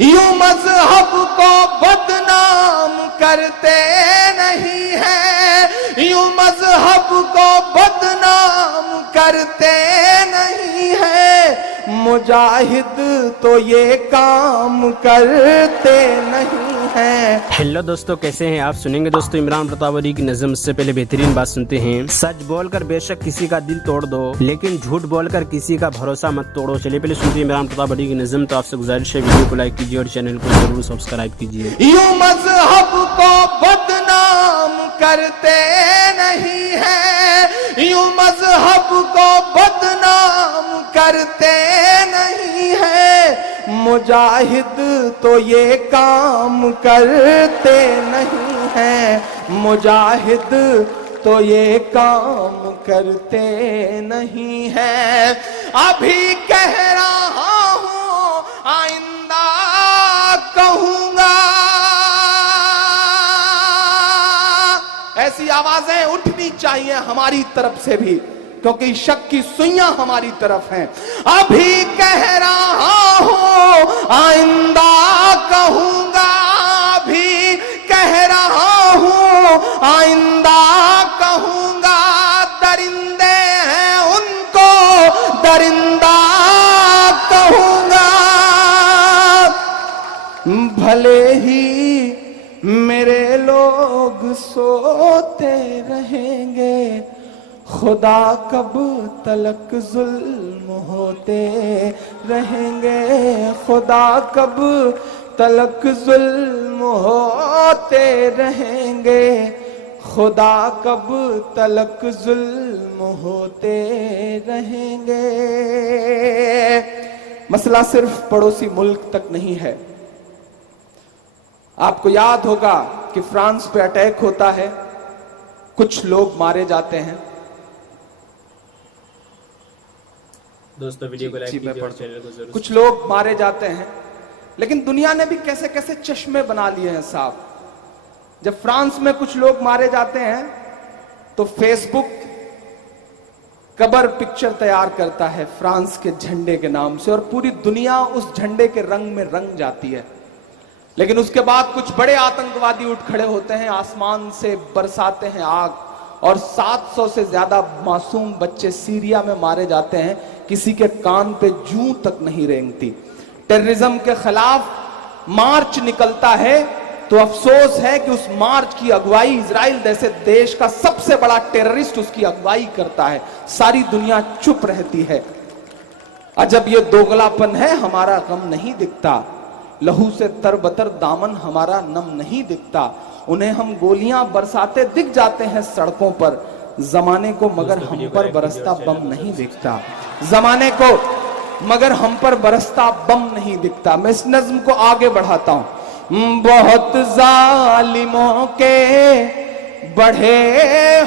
یوں مذہب کو بدنام کرتے نہیں ہیں، یوں مذہب کو بدنام کرتے نہیں ہیں، مجاہد تو یہ کام کرتے نہیں ہیں۔ ہیلو دوستو، کیسے ہیں آپ؟ سنیں گے دوستو عمران پرتاپوری کی نظم سے پہلے بہترین بات سنتے ہیں۔ سچ بول کر بے شک کسی کا دل توڑ دو، لیکن جھوٹ بول کر کسی کا بھروسہ مت توڑو۔ چلیے پہلے سنتے ہیں عمران پرتاپوری کی نظم۔ تو آپ سے گزارش ہے ویڈیو کو لائک کیجیے اور چینل کو ضرور سبسکرائب کیجیے۔ یوں مذہب کو بدنام کرتے نہیں ہیں، یوں مذہب کو بدنام کرتے نہیں ہیں، مجاہد تو یہ کام کرتے نہیں ہیں، مجاہد تو یہ کام کرتے نہیں ہیں۔ ابھی کہہ رہا ہوں آئندہ کہوں گا، ایسی آوازیں اٹھنی چاہیے ہماری طرف سے بھی، کیونکہ شک کی سوئیاں ہماری طرف ہیں۔ ابھی کہہ رہا ہوں آئندہ کہوں گا، ابھی کہہ رہا ہوں آئندہ کہوں گا، درندے ہیں ان کو درندہ کہوں گا، بھلے ہی میرے لوگ سوتے رہیں گے، خدا کب تلک ظلم ہوتے رہیں گے، خدا کب تلک ظلم ہوتے رہیں گے، خدا کب تلک ظلم ہوتے رہیں گے۔ مسئلہ صرف پڑوسی ملک تک نہیں ہے۔ آپ کو یاد ہوگا کہ فرانس پہ اٹیک ہوتا ہے، کچھ لوگ مارے جاتے ہیں۔ دوستو ویڈیو کو لائک کیجیے اور چینل کو ضرور کچھ لوگ مارے جاتے ہیں، لیکن دنیا نے بھی کیسے کیسے چشمے بنا لیے ہیں صاحب۔ جب فرانس میں کچھ لوگ مارے جاتے ہیں تو فیس بک قبر پکچر تیار کرتا ہے فرانس کے جھنڈے کے نام سے، اور پوری دنیا اس جھنڈے کے رنگ میں رنگ جاتی ہے۔ لیکن اس کے بعد کچھ بڑے آتنکوادی اٹھ کھڑے ہوتے ہیں، آسمان سے برساتے ہیں آگ، اور 700 سے زیادہ معصوم بچے سیریا میں مارے جاتے ہیں، کسی کے کان پہ جوں تک نہیں رینگتی۔ ٹیررزم کے خلاف مارچ نکلتا ہے تو افسوس ہے کہ اس مارچ کی اگوائی اسرائیل جیسے دیش کا سب سے بڑا ٹیررسٹ اس کی اگوائی کرتا ہے، ساری دنیا چپ رہتی ہے۔ عجب یہ دوغلاپن ہے، ہمارا غم نہیں دکھتا، لہو سے تر بتر دامن ہمارا نم نہیں دکھتا، انہیں ہم گولیاں برساتے دکھ جاتے ہیں سڑکوں پر، زمانے کو مگر ہم پر برستا بم نہیں دکھتا، زمانے کو مگر ہم پر برستا بم نہیں دکھتا۔ میں اس نظم کو آگے بڑھاتا ہوں۔ بہت ظالموں کے بڑھے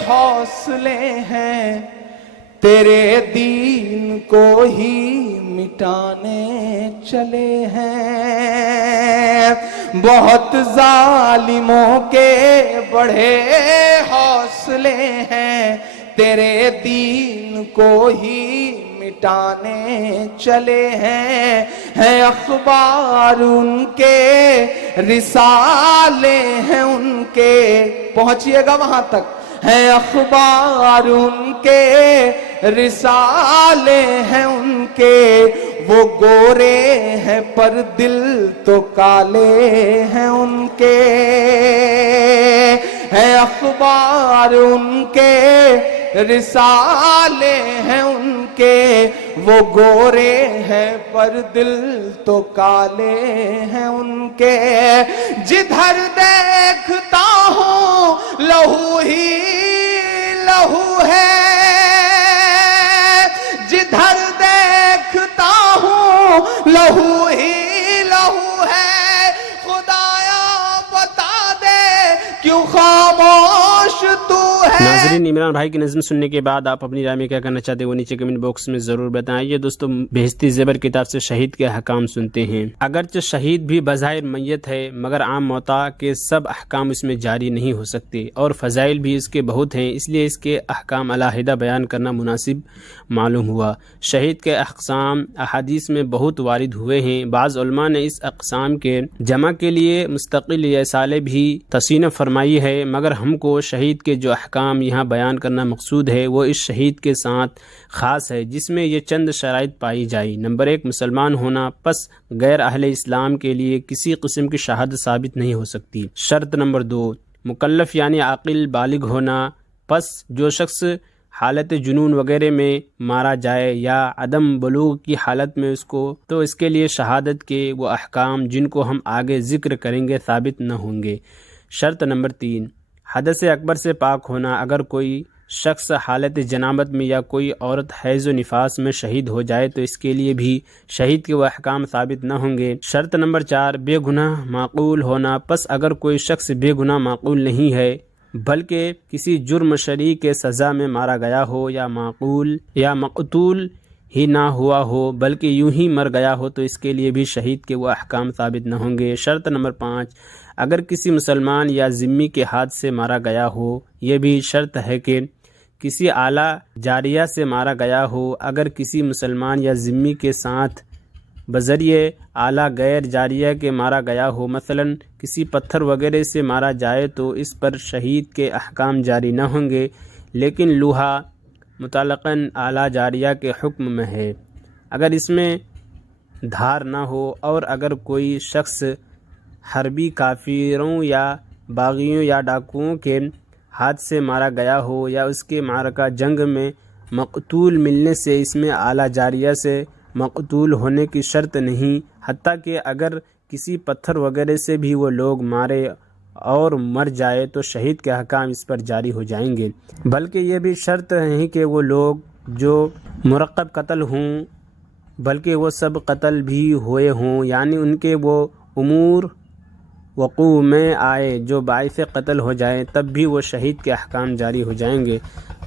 حوصلے ہیں، تیرے دین کو ہی مٹانے چلے ہیں، بہت ظالموں کے بڑھے حوصلے ہیں، تیرے دین کو ہی مٹانے چلے ہیں اخبار ان کے، رسالے ہیں ان کے، پہنچیے گا وہاں تک، ہیں اخبار ان کے، رسالے ہیں ان کے، وہ گورے ہیں پر دل تو کالے ہیں ان کے، ہیں اخبار ان کے، رسالے ہیں ان کے، وہ گورے ہیں پر دل تو کالے ہیں ان کے، جدھر دیکھتا ہوں لہو ہی لہو ہے، جدھر دیکھتا ہوں لہو ہی لہو ہے، خدایا بتا دے کیوں خاموش تو ہے۔ ناظرین عمران بھائی کی نظم سننے کے بعد آپ اپنی رائے میں کیا کرنا چاہتے ہیں وہ نیچے کمنٹ باکس میں ضرور بتائیں۔ یہ دوستو بہشتی زیور کتاب سے شہید کے احکام سنتے ہیں۔ اگرچہ شہید بھی بظاہر میت ہے مگر عام موتا کے سب احکام اس میں جاری نہیں ہو سکتے اور فضائل بھی اس کے بہت ہیں، اس لیے اس کے احکام علیحدہ بیان کرنا مناسب معلوم ہوا۔ شہید کے اقسام احادیث میں بہت وارد ہوئے ہیں۔ بعض علماء نے اس اقسام کے جمع کے لیے مستقل رسالے بھی تصنیف فرمائی ہے، مگر ہم کو شہید کے جو احکام یہاں بیان کرنا مقصود ہے وہ اس شہید کے ساتھ خاص ہے جس میں یہ چند شرائط پائی جائیں۔ نمبر 1 مسلمان ہونا، پس غیر اہل اسلام کے لیے کسی قسم کی شہادت ثابت نہیں ہو سکتی۔ شرط نمبر 2 مکلف یعنی عاقل بالغ ہونا، پس جو شخص حالت جنون وغیرہ میں مارا جائے یا عدم بلوغ کی حالت میں تو اس کے لیے شہادت کے وہ احکام جن کو ہم آگے ذکر کریں گے ثابت نہ ہوں گے۔ شرط نمبر 3 حدث اکبر سے پاک ہونا، اگر کوئی شخص حالت جنابت میں یا کوئی عورت حیض و نفاس میں شہید ہو جائے تو اس کے لیے بھی شہید کے وہ احکام ثابت نہ ہوں گے۔ شرط نمبر 4 بے گناہ معقول ہونا، پس اگر کوئی شخص بے گناہ معقول نہیں ہے بلکہ کسی جرم شرعی کے سزا میں مارا گیا ہو یا معقول یا مقتول ہی نہ ہوا ہو بلکہ یوں ہی مر گیا ہو تو اس کے لیے بھی شہید کے وہ احکام ثابت نہ ہوں گے۔ شرط نمبر 5 اگر کسی مسلمان یا ذمی کے ہاتھ سے مارا گیا ہو، یہ بھی شرط ہے کہ کسی اعلیٰ جاریہ سے مارا گیا ہو۔ اگر کسی مسلمان یا ذمی کے ساتھ بذریعہ اعلیٰ غیر جاریہ کے مارا گیا ہو، مثلا کسی پتھر وغیرہ سے مارا جائے تو اس پر شہید کے احکام جاری نہ ہوں گے، لیکن لوہا متعلقاً اعلیٰ جاریہ کے حکم میں ہے اگر اس میں دھار نہ ہو، اور اگر کوئی شخص حربی کافروں یا باغیوں یا ڈاکوؤں کے ہاتھ سے مارا گیا ہو یا اس کے معرکہ جنگ میں مقتول ملنے سے اس میں اعلیٰ جاریہ سے مقتول ہونے کی شرط نہیں، حتیٰ کہ اگر کسی پتھر وغیرہ سے بھی وہ لوگ مارے اور مر جائے تو شہید کے احکام اس پر جاری ہو جائیں گے، بلکہ یہ بھی شرط نہیں کہ وہ لوگ جو مرکب قتل ہوں بلکہ وہ سب قتل بھی ہوئے ہوں، یعنی ان کے وہ امور وقوع میں آئے جو باعث قتل ہو جائیں، تب بھی وہ شہید کے احکام جاری ہو جائیں گے۔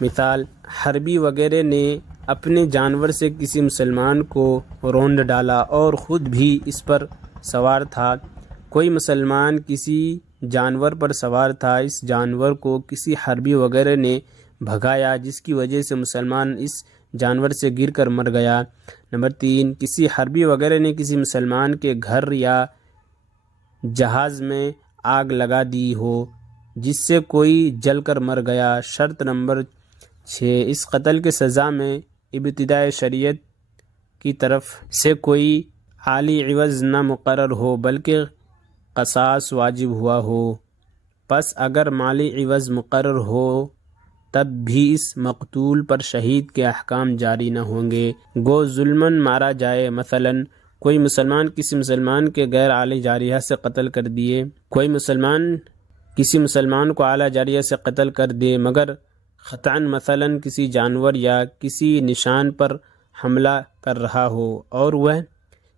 مثال حربی وغیرہ نے اپنے جانور سے کسی مسلمان کو رونڈ ڈالا اور خود بھی اس پر سوار تھا، کوئی مسلمان کسی جانور پر سوار تھا، اس جانور کو کسی حربی وغیرہ نے بھگایا جس کی وجہ سے مسلمان اس جانور سے گر کر مر گیا۔ نمبر 3 کسی حربی وغیرہ نے کسی مسلمان کے گھر یا جہاز میں آگ لگا دی ہو جس سے کوئی جل کر مر گیا۔ شرط نمبر 6 اس قتل کے سزا میں ابتداء شریعت کی طرف سے کوئی عالی عوض نہ مقرر ہو بلکہ قصاص واجب ہوا ہو، پس اگر مالی عوض مقرر ہو تب بھی اس مقتول پر شہید کے احکام جاری نہ ہوں گے۔ گو ظلماً مارا جائے، مثلا کوئی مسلمان کسی مسلمان کے غیر اعلی جاریہ سے قتل کر دیے، کوئی مسلمان کسی مسلمان کو اعلی جاریہ سے قتل کر دے مگر خطاً مثلا کسی جانور یا کسی نشان پر حملہ کر رہا ہو اور وہ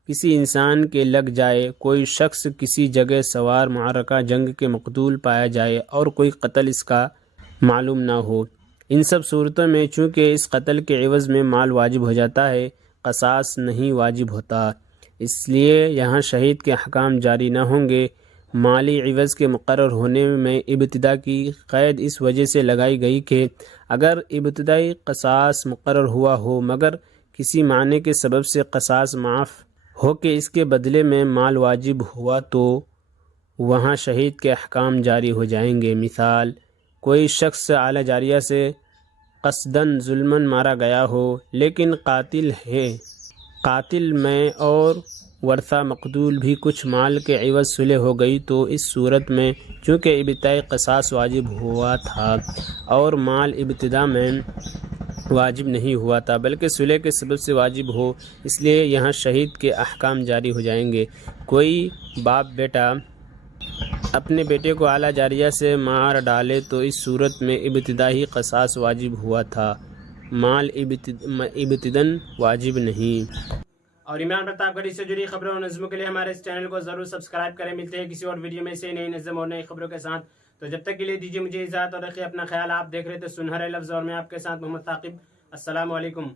کسی انسان کے لگ جائے، کوئی شخص کسی جگہ سوار معرکہ جنگ کے مقتول پایا جائے اور کوئی قتل اس کا معلوم نہ ہو، ان سب صورتوں میں چونکہ اس قتل کے عوض میں مال واجب ہو جاتا ہے، قصاص نہیں واجب ہوتا، اس لیے یہاں شہید کے احکام جاری نہ ہوں گے۔ مالی عوض کے مقرر ہونے میں ابتدا کی قید اس وجہ سے لگائی گئی کہ اگر ابتدائی قصاص مقرر ہوا ہو مگر کسی معنی کے سبب سے قصاص معاف ہو کے اس کے بدلے میں مال واجب ہوا تو وہاں شہید کے احکام جاری ہو جائیں گے۔ مثال کوئی شخص اعلی جاریہ سے قصداً ظلماً مارا گیا ہو لیکن قاتل ہے، قاتل میں اور ورثہ مقتول بھی کچھ مال کے عوض صلح ہو گئی تو اس صورت میں چونکہ ابتدائی قصاص واجب ہوا تھا اور مال ابتدا میں واجب نہیں ہوا تھا بلکہ صلح کے سبب سے واجب ہو، اس لیے یہاں شہید کے احکام جاری ہو جائیں گے۔ کوئی باپ بیٹا اپنے بیٹے کو اعلیٰ جاریہ سے مار ڈالے تو اس صورت میں ابتدائی قصاص واجب ہوا تھا، مال ابتداً واجب نہیں۔ اور عمران پرتاپ گڑھی سے جڑی خبروں اور نظموں کے لیے ہمارے اس چینل کو ضرور سبسکرائب کریں۔ ملتے ہیں کسی اور ویڈیو میں سے نئی نظم اور نئی خبروں کے ساتھ، تو جب تک کے لیے دیجیے مجھے اجازت اور رکھیے اپنا خیال. آپ دیکھ رہے تھے سنہرے لفظ اور میں آپ کے ساتھ محمد ثاقب. السلام علیکم.